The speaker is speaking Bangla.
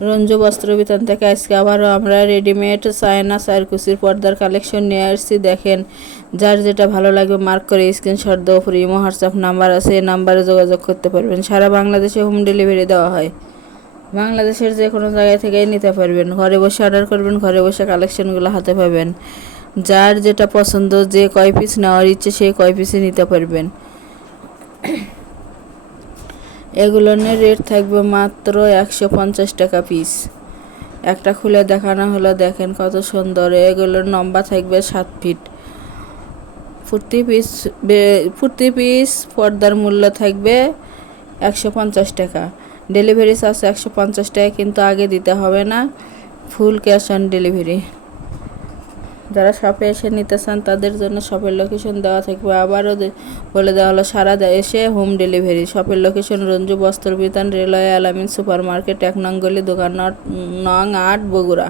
রঞ্জু বস্ত্র বিতান থেকে আজকে আবারও আমরা রেডিমেড চায়না চারকুচির পর্দার কালেকশন নিয়ে আসছি। দেখেন, যার যেটা ভালো লাগবে মার্ক করে স্ক্রিনশট দেওয়া ফ্রি ইমো হোয়াটসঅ্যাপ নাম্বার আছে, এই নাম্বারে যোগাযোগ করতে পারবেন। সারা বাংলাদেশে হোম ডেলিভারি দেওয়া হয়। বাংলাদেশের যে কোনো জায়গা থেকেই নিতে পারবেন। ঘরে বসে অর্ডার করবেন, ঘরে বসে কালেকশনগুলো হাতে পাবেন। যার যেটা পছন্দ, যে কয় পিস নেওয়ার ইচ্ছে সেই কয় পিসই নিতে পারবেন। এগুলোর রেট থাকবে মাত্র 150 টাকা পিস। একটা খুলে দেখানো হলো, দেখেন কত সুন্দর। এগুলোর লম্বা থাকবে 7 ফিট। প্রতি পিস পর্দার মূল্য থাকবে 150 টাকা। ডেলিভারি চার্জ 150 টাকা, কিন্তু আগে দিতে হবে না, ফুল ক্যাশ অন ডেলিভারি। যারা শপে এসে নিতে চান তাদের জন্য শপের লোকেশন দেওয়া থাকবে। আবারও বলে দেওয়া হলো, সারা এসে হোম ডেলিভারি। শপের লোকেশন রঞ্জু বস্ত্র বিতান, রেলওয়ে আলামিন সুপার মার্কেট, 1 নং গলি, দোকান নং 8, বগুড়া।